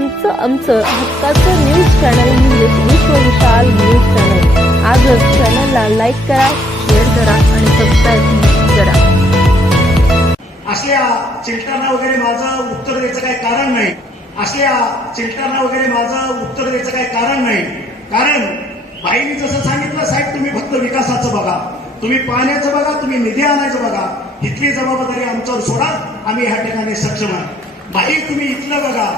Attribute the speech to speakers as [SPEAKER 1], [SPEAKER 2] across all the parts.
[SPEAKER 1] तुमचं आमचं हक्काचं न्यूज चॅनल म्हणजेच विश्व विशाल न्यूज चॅनल आजच चॅनलला लाईक करा शेअर करा आणि सबस्क्राईब करा.
[SPEAKER 2] असल्या चिलटांना वगैरे माझं उत्तर द्यायचं काही कारण नाही. असल्या चिलटांना वगैरे माझं उत्तर द्यायचं काही कारण नाही. कारण बाईंनी जसं सांगितलं साहेब तुम्ही फक्त विकासाचं बघा. तुम्ही पाण्याचं बघा तुम्ही निधी आणायचं बघा. इथली जबाबदारी आमच्यावर सोडा आम्ही ह्या ठिकाणी सक्षम आहे. बाई तुम्ही इथलं बघा.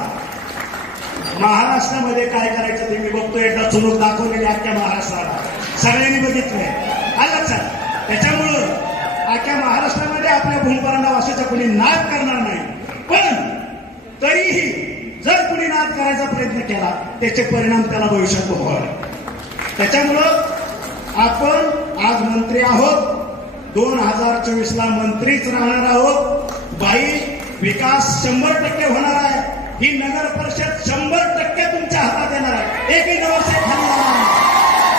[SPEAKER 2] महाराष्ट्रामध्ये काय करायचं ते मी बघतो एकदा चुनूक दाखवलेली अख्ख्या महाराष्ट्राला. सगळ्यांनी बघितलंय. आलं लक्षात? त्याच्यामुळं अख्ख्या महाराष्ट्रामध्ये आपल्या भूमपरांना वासाचा कोणी नाद करणार नाही. पण तरीही जर कुणी नाद करायचा प्रयत्न केला त्याचे परिणाम त्याला भविष्यात भोगावे त्याच्यामुळं आपण आज मंत्री आहोत. दोन हजार चोवीस ला मंत्रीच राहणार आहोत. बाई विकास शंभर टक्के होणार ही नगर परिषद शंभर टक्के तुमच्या हातात येणार आहे. एकही नगरसेवक खाली जाणार नाही.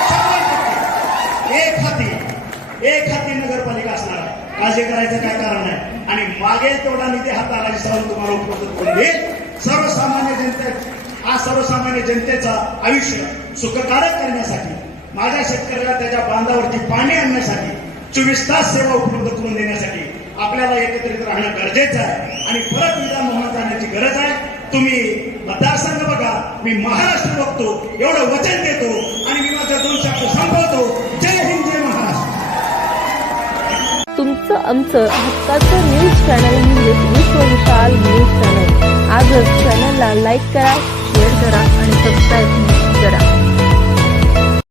[SPEAKER 2] शंभर टक्के. एक हाती एक हाती नगरपालिका असणार आहे. काळजी करायचं काय कारण आहे आणि मागे तेवढा निधी हाताला सावरून तुम्हाला उपलब्ध करून देईल. सर्वसामान्य जनते हा सर्वसामान्य जनतेचं आयुष्य सुखकारक करण्यासाठी माझ्या शेतकऱ्याला त्याच्या बांधावरती पाणी आणण्यासाठी चोवीस तास सेवा उपलब्ध करून देण्यासाठी आपल्याला एकत्रित राहणं गरजेचं आहे. आणि परत विधान भवनात जाण्याची गरज आहे. तुम्ही मतदारसंघ बघा मी महाराष्ट्र बघतो एवढं वचन देतो आणि मी माझा दोन शब्द संपवतो जय हिंद जय महाराष्ट्र.
[SPEAKER 1] तुमचं आमचं हक्काचं न्यूज चॅनल म्हणजे विश्वविशाल न्यूज चॅनल आजच चॅनलला लाईक करा शेअर करा आणि सबस्क्राईब करा